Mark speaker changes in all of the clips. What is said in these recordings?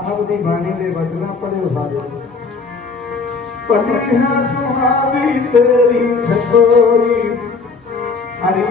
Speaker 1: આ બધી ભાની દે વચના પડ્યો સારો. પણ સુહાવી તેરી છકોરી હરી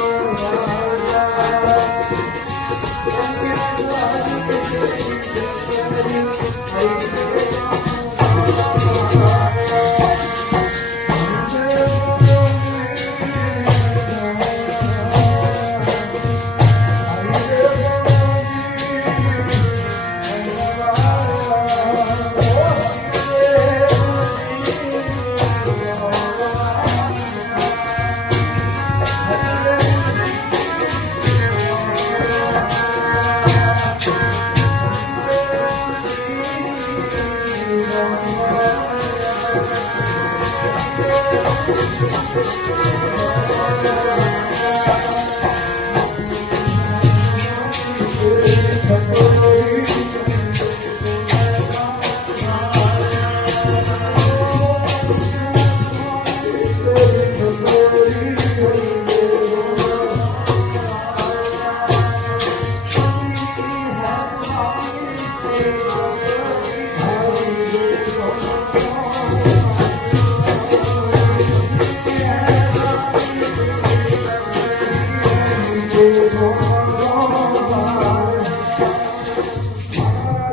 Speaker 1: Thank